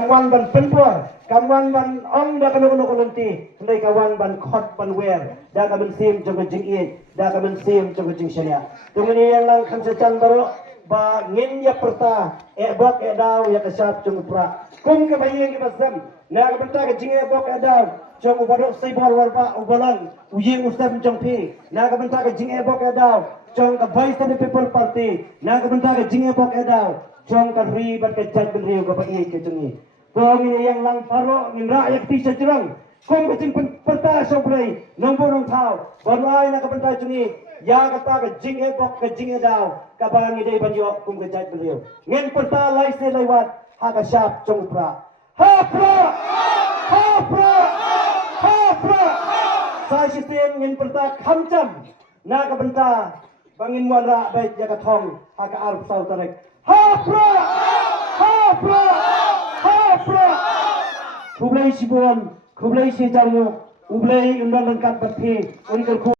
kawan ban penpor kawan ban ong da kanu kulunti ndai kawan ban khot ban wer da ka ben sim jong jing i da ka ben sim jong jing shania tungni yang lang khan se chan baro ba ngin ya perta bok daw ya kasap jong pra kum ke bayi ke basam na ka benta ke jing bok daw jong ubado sibor warpa ubalan uyi usam jong pi na ka benta ke jing bok daw jong ka vice of the people party na ka benta ke jing bok daw jong ka ri ban ke jat ben riu ka bayi ke jong kong ini yang lang paro ngin rakyat bisa jerang kong kecing perta sobrei nombor nong thau bonai na ka benta jungi ya kata ke jing bok ke jing daw ka bangi dei banyo kum ke jat ben riu ngin perta lai se lewat ha ka syap jong pra ha pra ha pra ha pra sai sistem ngin perta khamcham na ka benta bangin muara baik ya ka thong ha ka arp sau tarek ha pra ha pra Kublai Sibon, Kublai Sijamu, Ublai Undan Lengkap Bati, Unikal